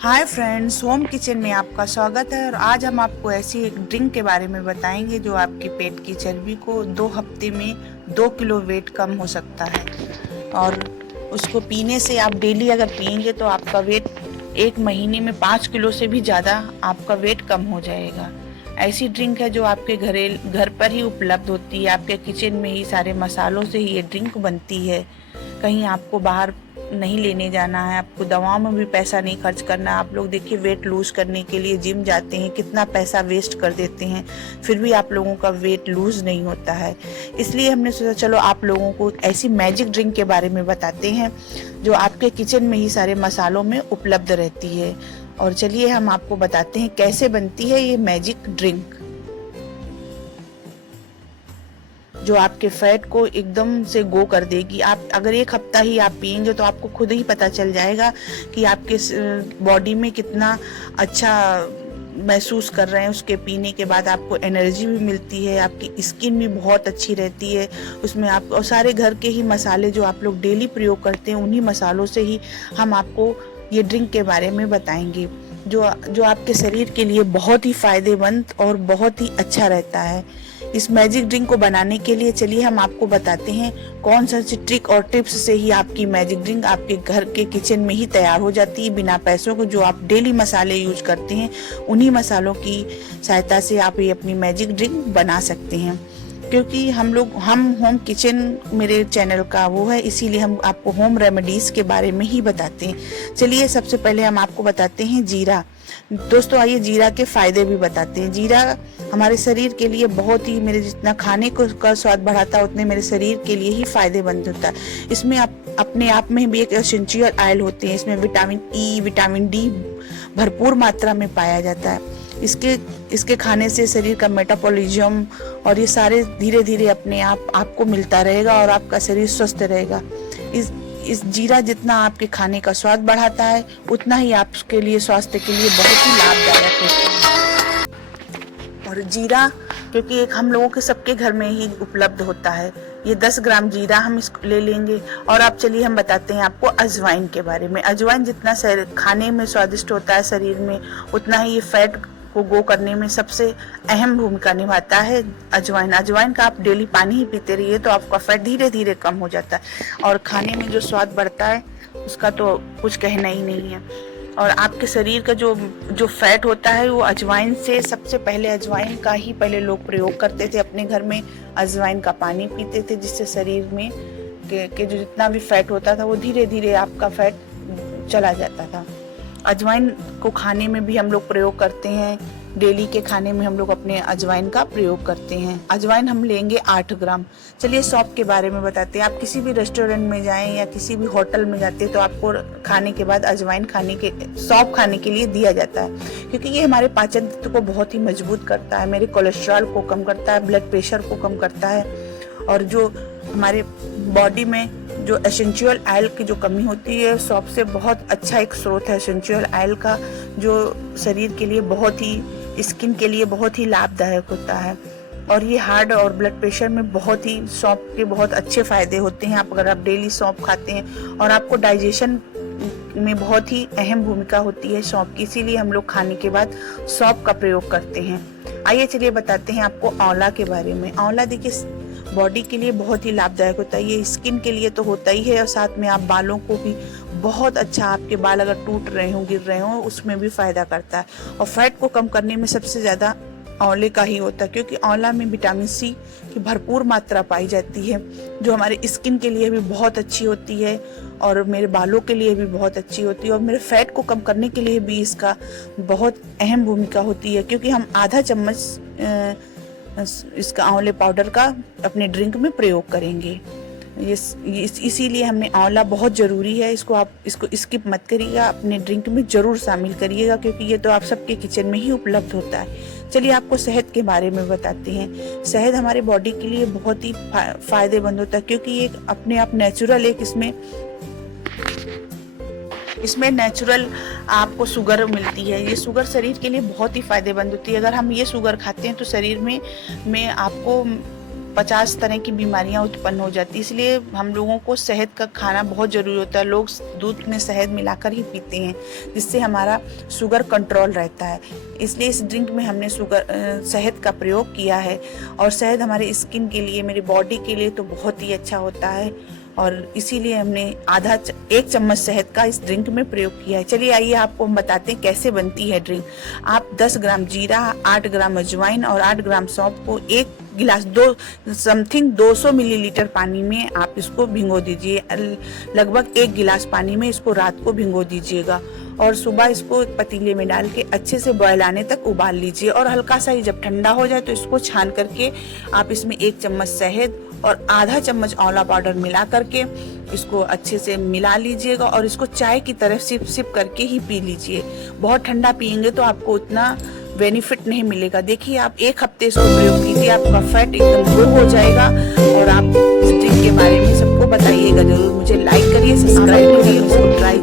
Hi friends, home kitchen में आपका स्वागत है। और आज हम आपको ऐसी एक ड्रिंक के बारे में बताएंगे जो आपके पेट की चर्बी को 2 हफ्ते में 2 किलो वेट कम हो सकता है। और उसको पीने से आप डेली अगर पियेंगे तो आपका वेट 1 महीने में 5 किलो से भी ज़्यादा आपका वेट कम हो जाएगा। ऐसी ड्रिंक है जो आपके घर पर ही उपलब्ध होती है। आपके किचन में ही सारे मसालों से ही ये ड्रिंक बनती है। कहीं आपको बाहर नहीं लेने जाना है, आपको दवाओं में भी पैसा नहीं खर्च करना। आप लोग देखिए, वेट लूज करने के लिए जिम जाते हैं, कितना पैसा वेस्ट कर देते हैं, फिर भी आप लोगों का वेट लूज नहीं होता है। इसलिए हमने सोचा चलो आप लोगों को ऐसी मैजिक ड्रिंक के बारे में बताते हैं जो आपके किचन में ही सारे मसालों में उपलब्ध रहती है। और चलिए हम आपको बताते हैं कैसे बनती है ये मैजिक ड्रिंक, जो आपके फैट को एकदम से गो कर देगी। आप अगर 1 हफ्ता ही आप पियेंगे तो आपको खुद ही पता चल जाएगा कि आपके बॉडी में कितना अच्छा महसूस कर रहे हैं। उसके पीने के बाद आपको एनर्जी भी मिलती है, आपकी स्किन भी बहुत अच्छी रहती है। उसमें आप और सारे घर के ही मसाले जो आप लोग डेली प्रयोग करते हैं, उन्हीं मसालों से ही हम आपको ये ड्रिंक के बारे में बताएंगे जो आपके शरीर के लिए बहुत ही फायदेमंद और बहुत ही अच्छा रहता है। इस मैजिक ड्रिंक को बनाने के लिए चलिए हम आपको बताते हैं कौन सा ट्रिक और टिप्स से ही आपकी मैजिक ड्रिंक आपके घर के किचन में ही तैयार हो जाती है, बिना पैसों को। जो आप डेली मसाले यूज करते हैं, उन्हीं मसालों की सहायता से आप ये अपनी मैजिक ड्रिंक बना सकते हैं। क्योंकि हम होम किचन मेरे चैनल का वो है, इसीलिए हम आपको होम रेमेडीज के बारे में ही बताते हैं। चलिए सबसे पहले हम आपको बताते हैं जीरा। दोस्तों आइए जीरा के फायदे भी बताते हैं। जीरा हमारे शरीर के लिए बहुत ही, मेरे जितना खाने को का स्वाद बढ़ाता है उतने मेरे शरीर के लिए ही फायदेमंद होता है। इसमें अपने आप में भी एक एसेंशियल ऑयल होते हैं। इसमें विटामिन ई, विटामिन डी भरपूर मात्रा में पाया जाता है। इसके खाने से शरीर का मेटाबॉलिज्म और ये सारे धीरे धीरे अपने आप आपको मिलता रहेगा और आपका शरीर स्वस्थ रहेगा। इस जीरा जितना आपके खाने का स्वाद बढ़ाता है, उतना ही आपके लिए स्वास्थ्य के लिए बहुत ही लाभदायक होता है। और जीरा क्योंकि एक हम लोगों के सबके घर में ही उपलब्ध होता है। ये 10 ग्राम जीरा हम इसको ले लेंगे। और अब चलिए हम बताते हैं आपको अजवाइन के बारे में। अजवाइन जितना खाने में स्वादिष्ट होता है शरीर में, उतना ही ये फैट को गो करने में सबसे अहम भूमिका निभाता है अजवाइन का आप डेली पानी ही पीते रहिए तो आपका फैट धीरे धीरे कम हो जाता है और खाने में जो स्वाद बढ़ता है उसका तो कुछ कहना ही नहीं है। और आपके शरीर का जो फैट होता है वो अजवाइन से, सबसे पहले अजवाइन का ही पहले लोग प्रयोग करते थे अपने घर में। अजवाइन का पानी पीते थे जिससे शरीर में के जो जितना भी फैट होता था वो धीरे धीरे आपका फैट चला जाता था। अजवाइन को खाने में भी हम लोग प्रयोग करते हैं। डेली के खाने में हम लोग अपने अजवाइन का प्रयोग करते हैं। अजवाइन हम लेंगे 8 ग्राम। चलिए सौंफ के बारे में बताते हैं। आप किसी भी रेस्टोरेंट में जाएं या किसी भी होटल में जाते हैं तो आपको खाने के बाद सौंफ खाने के लिए दिया जाता है, क्योंकि ये हमारे पाचन तंत्र को बहुत ही मजबूत करता है, मेरे कोलेस्ट्रॉल को कम करता है, ब्लड प्रेशर को कम करता है। और जो हमारे बॉडी में जो एसेंशियल ऑयल की जो कमी होती है, सौंफ से बहुत अच्छा एक स्रोत है एसेंशियल ऑयल का, जो शरीर के लिए बहुत ही, स्किन के लिए बहुत ही लाभदायक होता है। और ये हार्ट और ब्लड प्रेशर में बहुत ही सौंफ के बहुत अच्छे फायदे होते हैं। अगर आप डेली सौंफ खाते हैं, और आपको डाइजेशन में बहुत ही अहम भूमिका होती है सौंफ की, इसीलिए हम लोग खाने के बाद सौंफ का प्रयोग करते हैं। आइए चलिए बताते हैं आपको आंवला के बारे में। आंवला देखिए बॉडी के लिए बहुत ही लाभदायक होता है। ये स्किन के लिए तो होता ही है और साथ में आप बालों को भी बहुत अच्छा, आपके बाल अगर टूट रहे हो, गिर रहे हो, उसमें भी फायदा करता है। और फैट को कम करने में सबसे ज्यादा आंवले का ही होता है, क्योंकि आंवला में विटामिन सी की भरपूर मात्रा पाई जाती है, जो हमारे स्किन के लिए भी बहुत अच्छी होती है और मेरे बालों के लिए भी बहुत अच्छी होती है। और मेरे फैट को कम करने के लिए भी इसका बहुत अहम भूमिका होती है, क्योंकि हम आधा चम्मच इसका आंवले पाउडर का अपने ड्रिंक में प्रयोग करेंगे। इसीलिए हमें आंवला बहुत ज़रूरी है। इसको स्किप मत करिएगा, अपने ड्रिंक में ज़रूर शामिल करिएगा, क्योंकि ये तो आप सबके किचन में ही उपलब्ध होता है। चलिए आपको शहद के बारे में बताते हैं। शहद हमारे बॉडी के लिए बहुत ही फायदेमंद होता है, क्योंकि ये अपने आप नेचुरल एक इसमें नेचुरल आपको शुगर मिलती है। ये शुगर शरीर के लिए बहुत ही फायदेमंद होती है। अगर हम ये शुगर खाते हैं तो शरीर में आपको 50 तरह की बीमारियां उत्पन्न हो जाती है। इसलिए हम लोगों को शहद का खाना बहुत ज़रूरी होता है। लोग दूध में शहद मिलाकर ही पीते हैं, जिससे हमारा शुगर कंट्रोल रहता है। इसलिए इस ड्रिंक में हमने शहद का प्रयोग किया है। और शहद हमारे स्किन के लिए, मेरी बॉडी के लिए तो बहुत ही अच्छा होता है, और इसीलिए हमने 1 चम्मच शहद का इस ड्रिंक में प्रयोग किया है। चलिए आइए आपको हम बताते हैं कैसे बनती है ड्रिंक। आप 10 ग्राम जीरा, 8 ग्राम अजवाइन और 8 ग्राम सौंफ को 1 गिलास 200 मिलीलीटर पानी में आप इसको भिगो दीजिए। लगभग 1 गिलास पानी में इसको रात को भिगो दीजिएगा, और सुबह इसको एक पतीले में डाल के अच्छे से बॉयल आने तक उबाल लीजिए। और हल्का सा ही जब ठंडा हो जाए तो इसको छान करके आप इसमें 1 चम्मच शहद और आधा चम्मच आंवला पाउडर मिला करके इसको अच्छे से मिला लीजिएगा, और इसको चाय की तरह सिप सिप करके ही पी लीजिए। बहुत ठंडा पियेंगे तो आपको उतना बेनिफिट नहीं मिलेगा। देखिए, आप 1 हफ्ते इसको प्रयोग कीजिए, आपका फैट एकदम लो हो जाएगा। और आप इस ड्रिंक के बारे में सबको बताइएगा जरूर। मुझे लाइक करिए, सब्सक्राइब करिए, इसको ट्राई